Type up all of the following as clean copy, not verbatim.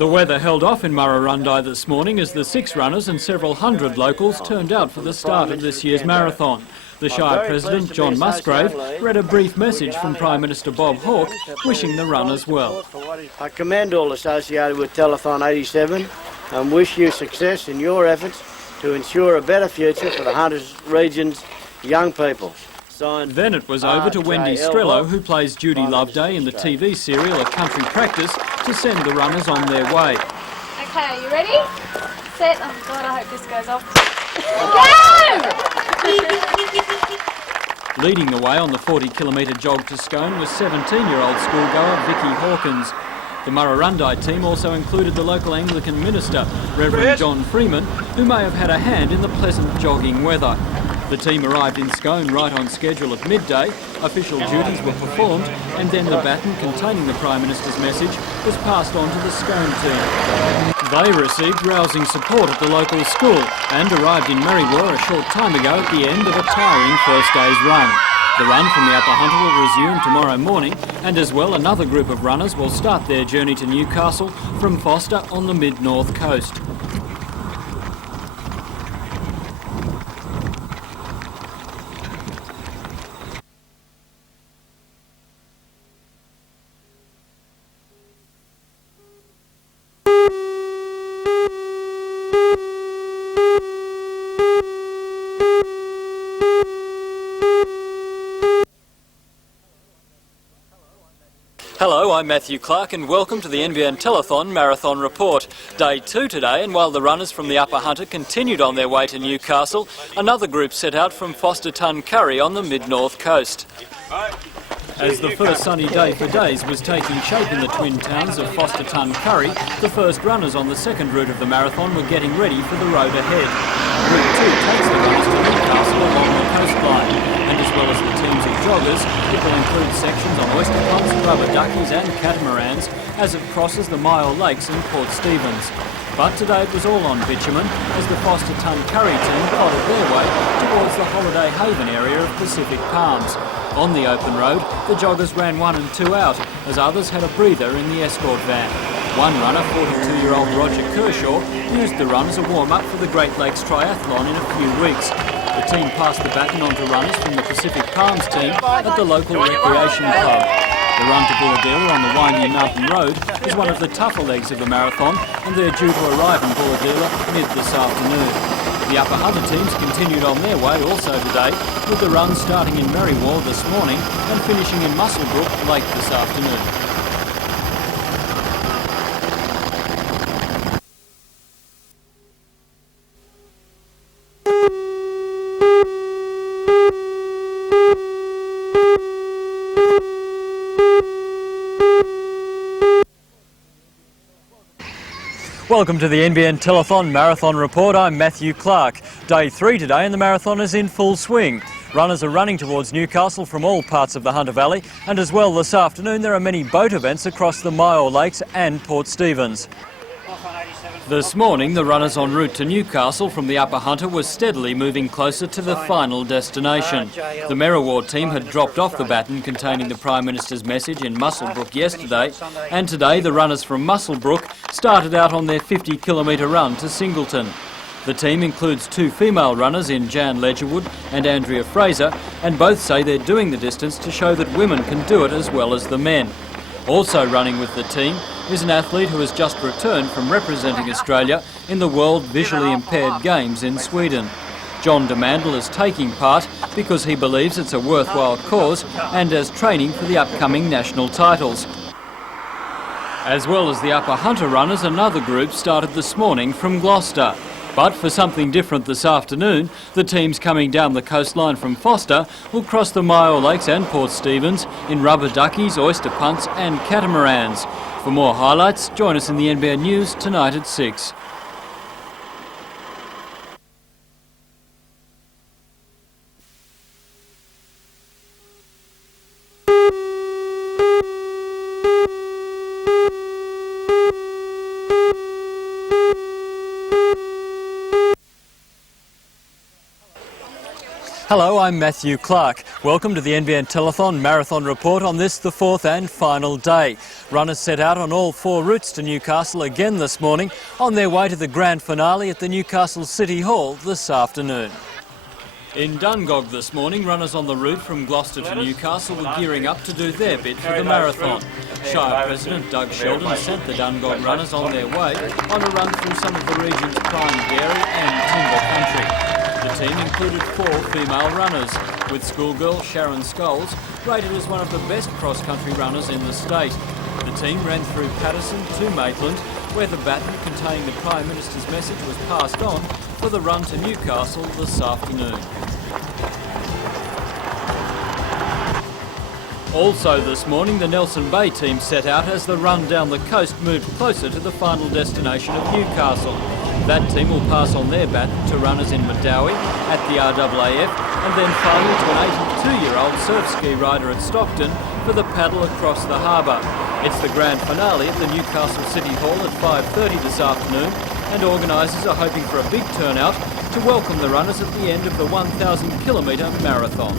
The weather held off in Murrurundi this morning as the 6 runners and several hundred locals turned out for the start of this year's marathon. The Shire President, John Musgrave, read a brief message from Prime Minister Bob Hawke, wishing the runners well. I commend all associated with Telethon 87 and wish you success in your efforts to ensure a better future for the Hunters Region's young people. Signed, then it was over to Wendy Strello, who plays Judy Loveday in the TV serial A Country Practice, to send the runners on their way. Okay, are you ready? Set. Oh God, I hope this goes off. Go! Leading the way on the 40-kilometre jog to Scone was 17-year-old schoolgoer Vicky Hawkins. The Murrurundi team also included the local Anglican minister, Reverend John Freeman, who may have had a hand in the pleasant jogging weather. The team arrived in Scone right on schedule at midday, official duties were performed, and then the baton containing the Prime Minister's message was passed on to the Scone team. They received rousing support at the local school and arrived in Merriwa a short time ago at the end of a tiring first day's run. The run from the Upper Hunter will resume tomorrow morning, and as well another group of runners will start their journey to Newcastle from Foster on the mid-north coast. Hello, I'm Matthew Clark and welcome to the NBN Telethon Marathon Report. Day 2 today, and while the runners from the Upper Hunter continued on their way to Newcastle, another group set out from Foster Tuncurry on the mid-north coast. As the first sunny day for days was taking shape in the twin towns of Foster Tuncurry, the first runners on the second route of the marathon were getting ready for the road ahead. Route 2 takes the runners to Newcastle along the coastline, and as well as the teams of joggers, it will include sections on oyster punts, rubber duckies and catamarans as it crosses the Myall Lakes and Port Stephens. But today it was all on bitumen as the Foster Tuncurry team plodded their way towards the Holiday Haven area of Pacific Palms. On the open road, the joggers ran 1 and 2 out, as others had a breather in the escort van. One runner, 42-year-old Roger Kershaw, used the run as a warm-up for the Great Lakes Triathlon in a few weeks. The team passed the baton on to runners from the Pacific Palms team at the local recreation club. The run to Bulahdelah on the windy mountain road is one of the tougher legs of the marathon, and they're due to arrive in Bulahdelah mid this afternoon. The Upper Hunter teams continued on their way also today, with the run starting in Merriwa this morning and finishing in Muswellbrook late this afternoon. Welcome to the NBN Telethon Marathon Report. I'm Matthew Clark. Day 3 today and the marathon is in full swing. Runners are running towards Newcastle from all parts of the Hunter Valley, and as well this afternoon there are many boat events across the Myall Lakes and Port Stephens. This morning the runners en route to Newcastle from the Upper Hunter were steadily moving closer to the final destination. The Merriwa team had dropped off the baton containing the Prime Minister's message in Muswellbrook yesterday, and today the runners from Muswellbrook started out on their 50-kilometre run to Singleton. The team includes 2 female runners in Jan Ledgerwood and Andrea Fraser, and both say they're doing the distance to show that women can do it as well as the men. Also running with the team is an athlete who has just returned from representing Australia in the World Visually Impaired Games in Sweden. John DeMandel is taking part because he believes it's a worthwhile cause and as training for the upcoming national titles. As well as the Upper Hunter runners, another group started this morning from Gloucester. But for something different this afternoon, the teams coming down the coastline from Foster will cross the Myall Lakes and Port Stephens in rubber duckies, oyster punts and catamarans. For more highlights, join us in the NBN News tonight at 6. Hello, I'm Matthew Clark. Welcome to the NBN Telethon Marathon Report on this, the fourth and final day. Runners set out on all four routes to Newcastle again this morning on their way to the grand finale at the Newcastle City Hall this afternoon. In Dungog this morning, runners on the route from Gloucester to Newcastle were gearing up to do their bit for the marathon. Shire President Doug Sheldon sent the Dungog runners on their way on a run through some of the region's prime dairy and timber country. The team included 4 female runners, with schoolgirl Sharon Scholes rated as one of the best cross-country runners in the state. The team ran through Paterson to Maitland, where the baton containing the Prime Minister's message was passed on for the run to Newcastle this afternoon. Also this morning, the Nelson Bay team set out as the run down the coast moved closer to the final destination of Newcastle. That team will pass on their baton to runners in Madawi at the RAAF and then finally to an 82-year-old surf ski rider at Stockton for the paddle across the harbour. It's the grand finale at the Newcastle City Hall at 5:30 this afternoon, and organisers are hoping for a big turnout to welcome the runners at the end of the 1,000-kilometre marathon.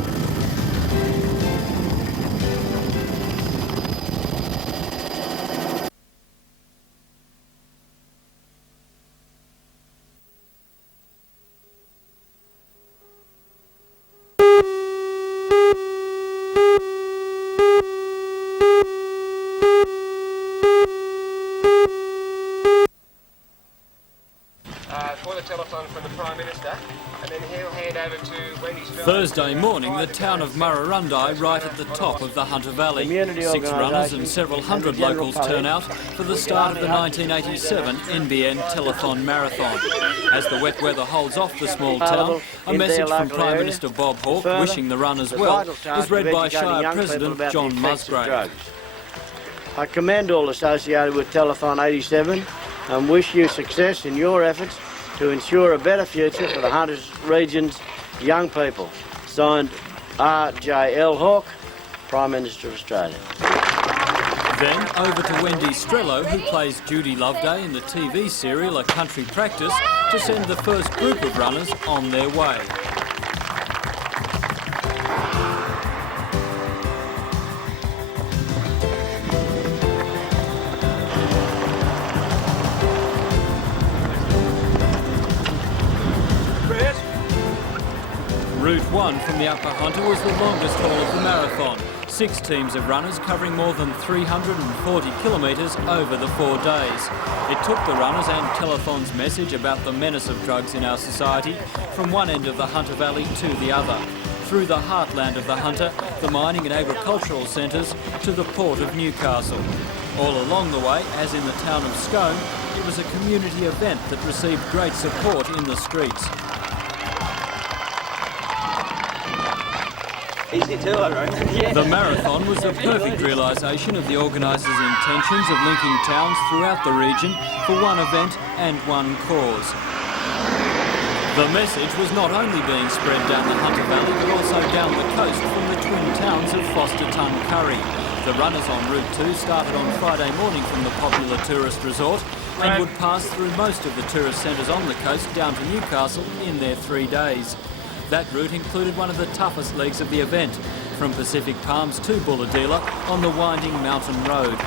For the telethon from the Prime Minister, and then he'll hand over to Wendy Strait. Thursday morning, the town of Murrurundi right at the top of the Hunter Valley. 6 runners and several hundred locals turn out for the start of the 1987 NBN Telethon Marathon. As the wet weather holds off the small town, a message from Prime Minister Bob Hawke wishing the runners well is read by Shire President John Musgrave. I commend all associated with Telethon 87 and wish you success in your efforts to ensure a better future for the Hunters Region's young people. Signed, R.J.L. Hawke, Prime Minister of Australia. Then over to Wendy Strello, who plays Judy Loveday in the TV serial A Country Practice, to send the first group of runners on their way. Route 1 from the Upper Hunter was the longest haul of the marathon. 6 teams of runners covering more than 340 kilometres over the 4 days. It took the runners and Telethon's message about the menace of drugs in our society from one end of the Hunter Valley to the other, through the heartland of the Hunter, the mining and agricultural centres, to the port of Newcastle. All along the way, as in the town of Scone, it was a community event that received great support in the streets. Easy too, I reckon. The marathon was the perfect realisation of the organisers' intentions of linking towns throughout the region for one event and one cause. The message was not only being spread down the Hunter Valley but also down the coast from the twin towns of Foster-Tun-Curry. The runners on Route 2 started on Friday morning from the popular tourist resort and would pass through most of the tourist centres on the coast down to Newcastle in their 3 days. That route included one of the toughest legs of the event, from Pacific Palms to Bulahdelah on the winding mountain road.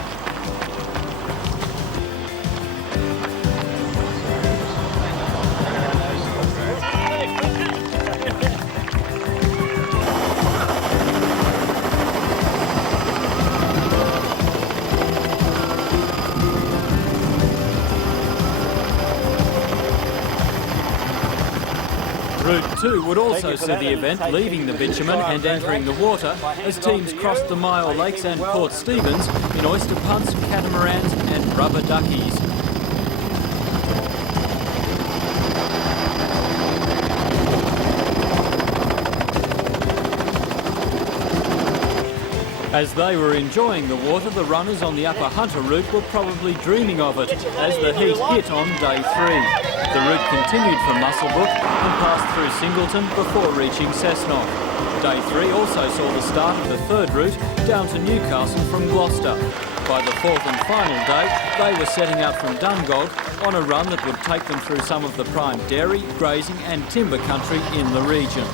Route 2 would also see the event leaving the bitumen and entering the water as teams crossed the Myall Lakes and Port Stephens in oyster punts, catamarans and rubber duckies. As they were enjoying the water, the runners on the Upper Hunter route were probably dreaming of it as the heat hit on day 3. The route continued from Muswellbrook and passed through Singleton before reaching Cessnock. Day 3 also saw the start of the 3rd route down to Newcastle from Gloucester. By the 4th and final day, they were setting out from Dungog on a run that would take them through some of the prime dairy, grazing and timber country in the region.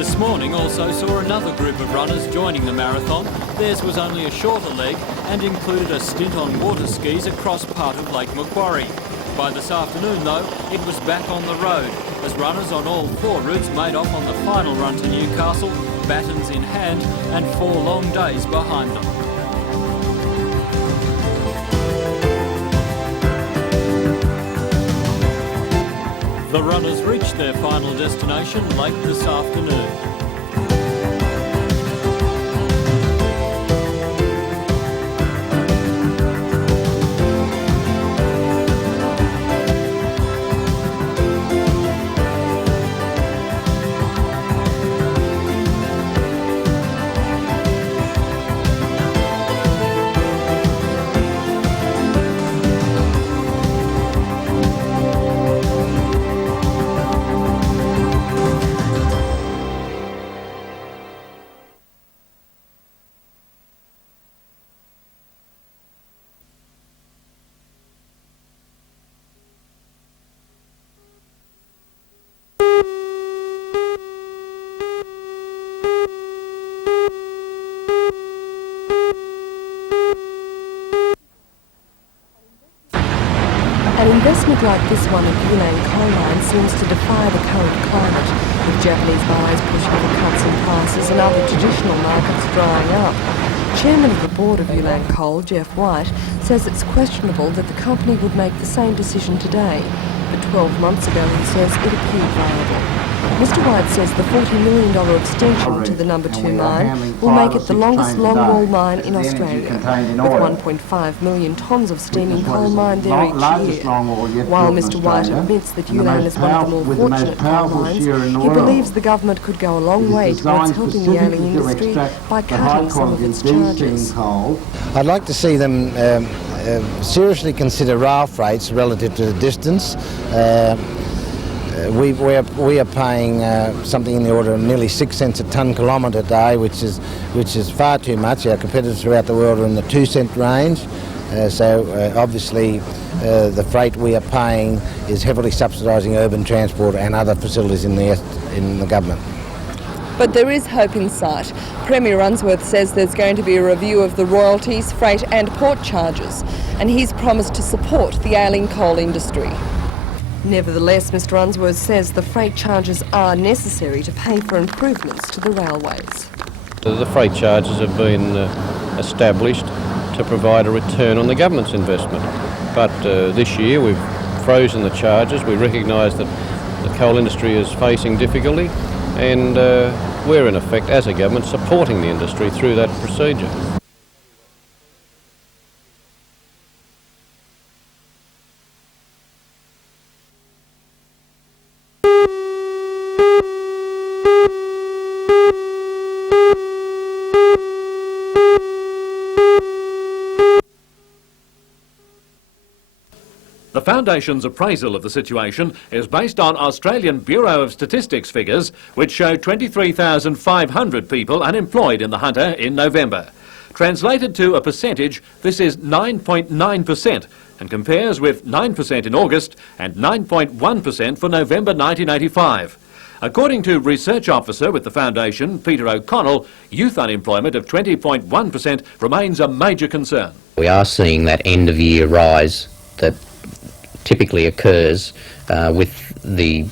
This morning also saw another group of runners joining the marathon. Theirs was only a shorter leg and included a stint on water skis across part of Lake Macquarie. By this afternoon though, it was back on the road as runners on all 4 routes made off on the final run to Newcastle, batons in hand and 4 long days behind them. The runners reached their final destination late this afternoon. An investment like this one at Yunnan coal mine seems to defy the current climate, with Japanese buyers pushing for cuts in prices and other traditional markets drying up. Chairman of the board of Yunnan Coal, Jeff White, says it's questionable that the company would make the same decision today, but 12 months ago, he says, it appeared viable. Mr White says the $40 million extension to the No. 2 mine will make it the longest longwall mine in Australia, with 1.5 million tonnes of steaming coal mined there each year. While Mr White admits that Yunnan is one of the more fortunate coal mines, he believes the government could go a long way towards helping the ailing industry by cutting some of its charges. I'd like to see them seriously consider rail freights relative to the distance. We are paying something in the order of nearly 6 cents a tonne kilometre a day, which is far too much. Our competitors throughout the world are in the 2 cent range. Obviously the freight we are paying is heavily subsidising urban transport and other facilities in the government. But there is hope in sight. Premier Unsworth says there's going to be a review of the royalties, freight and port charges, and he's promised to support the ailing coal industry. Nevertheless, Mr Unsworth says the freight charges are necessary to pay for improvements to the railways. The freight charges have been established to provide a return on the government's investment. But this year we've frozen the charges. We recognise that the coal industry is facing difficulty, and we're in effect, as a government, supporting the industry through that procedure. The Foundation's appraisal of the situation is based on Australian Bureau of Statistics figures, which show 23,500 people unemployed in the Hunter in November. Translated to a percentage, this is 9.9% and compares with 9% in August and 9.1% for November 1985. According to Research Officer with the Foundation, Peter O'Connell, youth unemployment of 20.1% remains a major concern. We are seeing that end-of-year rise that typically occurs with the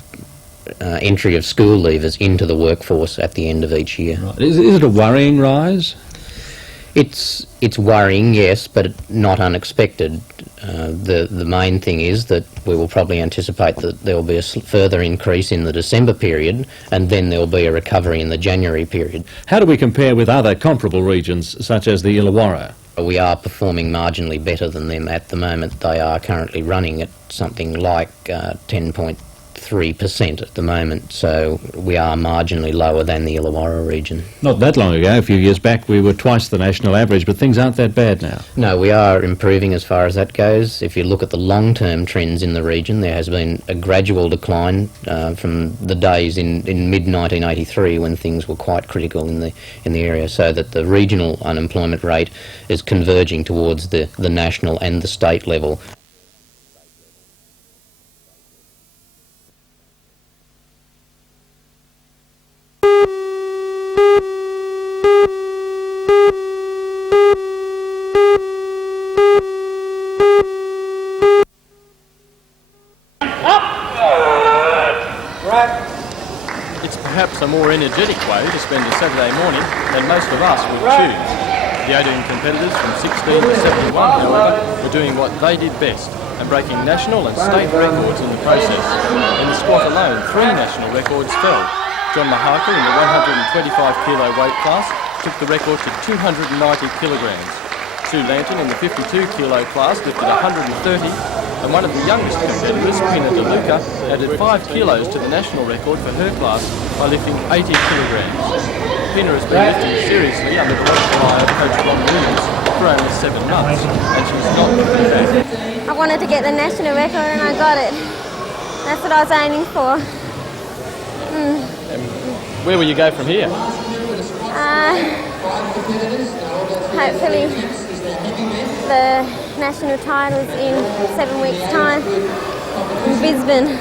entry of school leavers into the workforce at the end of each year. Right. Is it a worrying rise? It's worrying, yes, but not unexpected. The main thing is that we will probably anticipate that there will be a further increase in the December period, and then there will be a recovery in the January period. How do we compare with other comparable regions such as the Illawarra? We are performing marginally better than them at the moment. They are currently running at something like 10.3% at the moment, so we are marginally lower than the Illawarra region. Not that long ago, a few years back, we were twice the national average, but things aren't that bad now. No, we are improving as far as that goes. If you look at the long-term trends in the region, there has been a gradual decline from the days in mid-1983 when things were quite critical in the area, so that the regional unemployment rate is converging towards the national and the state level. It's perhaps a more energetic way to spend a Saturday morning than most of us would choose. The 18 competitors from 16 to 71, however, were doing what they did best and breaking national and state records in the process. In the squat alone, 3 national records fell. John Mahaka in the 125 kilo weight class took the record to 290 kilograms. Sue Lanton in the 52 kilo class lifted 130, and one of the youngest competitors, Pina DeLuca, added 5 kilos to the national record for her class by lifting 80 kilograms. Pina has been lifting seriously under the watchful eye of Coach Ron Williams for only 7 months, and she's not looking back. I wanted to get the national record and I got it. That's what I was aiming for. Where will you go from here? Hopefully the national titles in 7 weeks' time in Brisbane.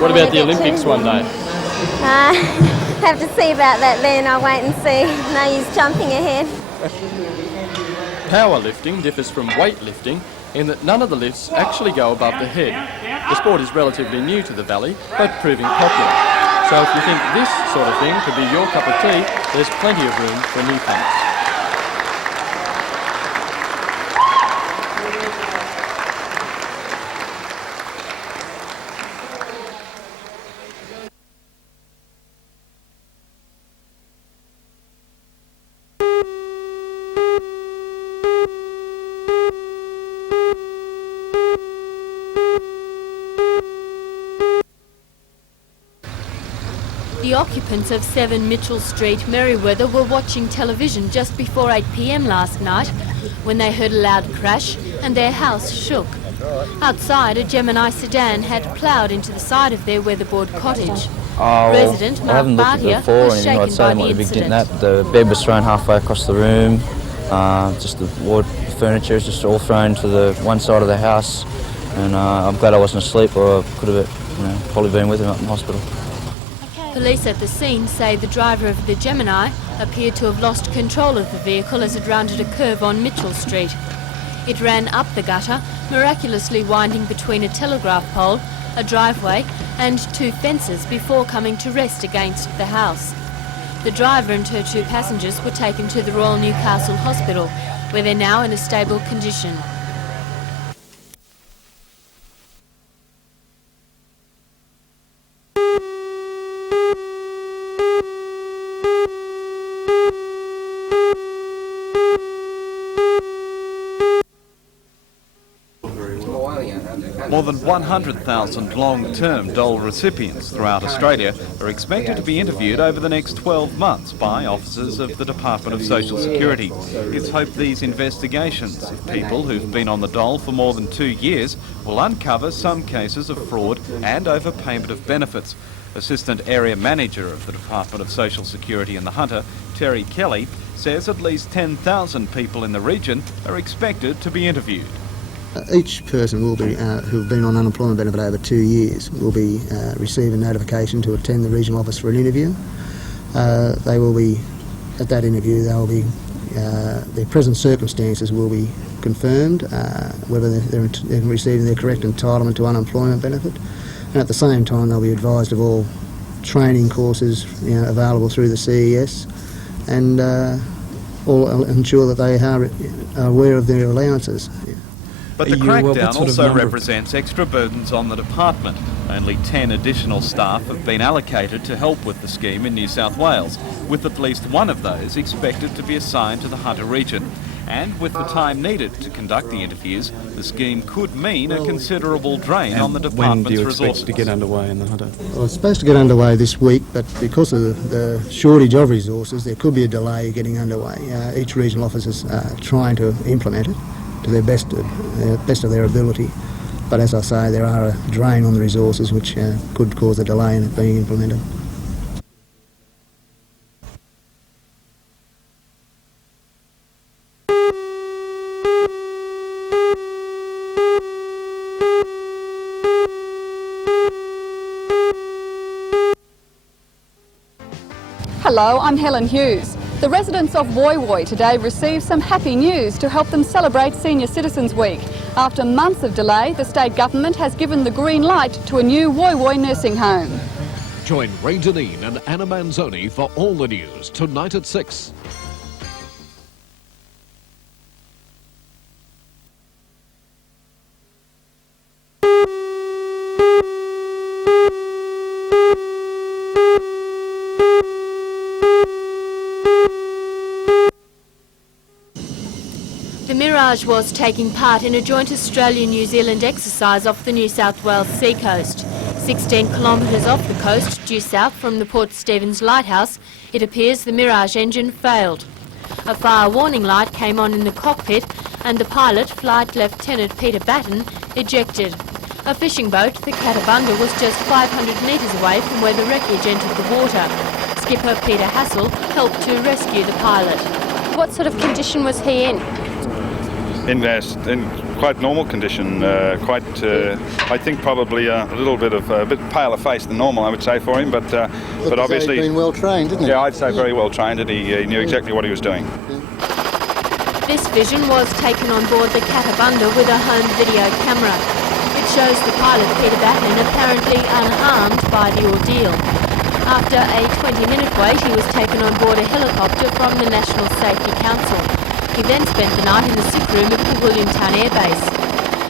What about the Olympics one day? Have to see about that then. I'll wait and see. No use jumping ahead. Powerlifting differs from weightlifting in that none of the lifts actually go above the head. The sport is relatively new to the Valley, but proving popular. So if you think this sort of thing could be your cup of tea, there's plenty of room for newcomers. The occupants of 7 Mitchell Street, Merriweather, were watching television just before 8 p.m. last night when they heard a loud crash and their house shook. Outside, a Gemini sedan had ploughed into the side of their weatherboard cottage. Resident Mark Bardia was shaken by the incident. The bed was thrown halfway across the room, just the wood furniture is just all thrown to the one side of the house, and I'm glad I wasn't asleep, or I could have probably been with him up in hospital. Police at the scene say the driver of the Gemini appeared to have lost control of the vehicle as it rounded a curve on Mitchell Street. It ran up the gutter, miraculously winding between a telegraph pole, a driveway and 2 fences before coming to rest against the house. The driver and her 2 passengers were taken to the Royal Newcastle Hospital, where they're now in a stable condition. More than 100,000 long-term dole recipients throughout Australia are expected to be interviewed over the next 12 months by officers of the Department of Social Security. It's hoped these investigations of people who've been on the dole for more than 2 years will uncover some cases of fraud and overpayment of benefits. Assistant Area Manager of the Department of Social Security in the Hunter, Terry Kelly, says at least 10,000 people in the region are expected to be interviewed. Each person will be who've been on unemployment benefit over 2 years will be receive a notification to attend the regional office for an interview. They will be at that interview. They will be their present circumstances will be confirmed, whether they're receiving their correct entitlement to unemployment benefit, and at the same time they'll be advised of all training courses available through the CES, and all ensure that they are aware of their allowances. But the crackdown also represents extra burdens on the department. Only 10 additional staff have been allocated to help with the scheme in New South Wales, with at least one of those expected to be assigned to the Hunter region. And with the time needed to conduct the interviews, the scheme could mean a considerable drain on the department's resources. When do you expect to get underway in the Hunter? Well, it's supposed to get underway this week, but because of the shortage of resources, there could be a delay getting underway. Each regional office is trying to implement it to their best of their ability. But as I say, there are a drain on the resources which could cause a delay in it being implemented. Hello, I'm Helen Hughes. The residents of Woy Woy today received some happy news to help them celebrate Senior Citizens Week. After months of delay, the state government has given the green light to a new Woy Woy nursing home. Join Ray Deneen and Anna Manzoni for all the news tonight at 6. The Mirage was taking part in a joint Australia-New Zealand exercise off the New South Wales seacoast. 16 kilometres off the coast, due south from the Port Stephens lighthouse, it appears the Mirage engine failed. A fire warning light came on in the cockpit and the pilot, Flight Lieutenant Peter Batten, ejected. A fishing boat, the Catabunda, was just 500 metres away from where the wreckage entered the water. Skipper Peter Hassel helped to rescue the pilot. What sort of condition was he in? In quite normal condition, I think probably a bit paler face than normal, I would say, for him, but obviously... He'd been well trained, didn't he? Yeah, I'd say very well trained, and he knew exactly what he was doing. This vision was taken on board the Catabunda with a home video camera. It shows the pilot, Peter Batten, apparently unharmed by the ordeal. After a 20-minute wait, he was taken on board a helicopter from the National Safety Council. He then spent the night in the sick room at the Williamtown Air Base.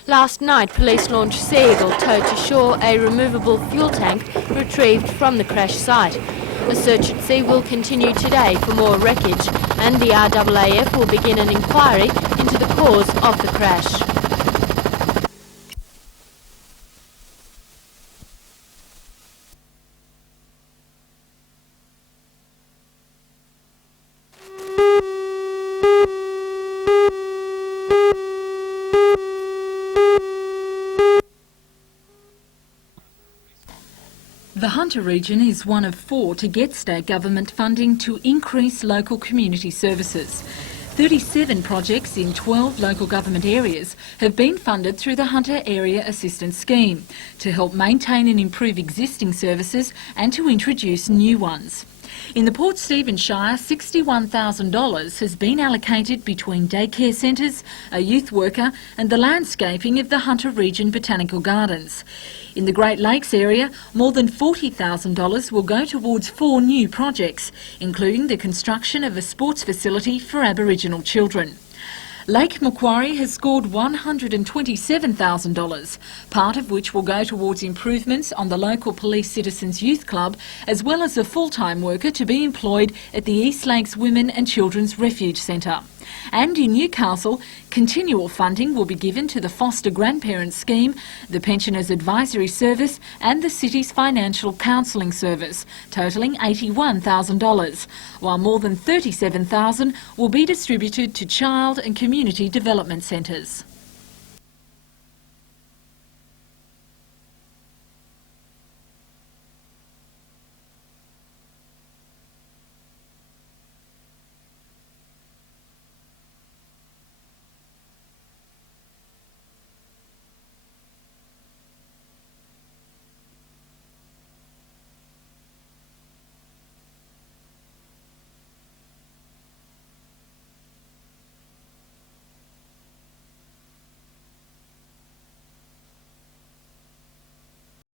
Last night, police launched Sea Eagle towed to shore a removable fuel tank retrieved from the crash site. A search at sea will continue today for more wreckage, and the RAAF will begin an inquiry into the cause of the crash. The Hunter region is one of 4 to get state government funding to increase local community services. 37 projects in 12 local government areas have been funded through the Hunter Area Assistance Scheme to help maintain and improve existing services and to introduce new ones. In the Port Stephens Shire, $61,000 has been allocated between daycare centres, a youth worker and the landscaping of the Hunter Region Botanical Gardens. In the Great Lakes area, more than $40,000 will go towards 4 new projects, including the construction of a sports facility for Aboriginal children. Lake Macquarie has scored $127,000, part of which will go towards improvements on the local Police Citizens Youth Club, as well as a full-time worker to be employed at the East Lakes Women and Children's Refuge Centre. And in Newcastle, continual funding will be given to the Foster Grandparents Scheme, the Pensioners Advisory Service and the city's Financial Counselling Service, totalling $81,000, while more than $37,000 will be distributed to child and community development centres.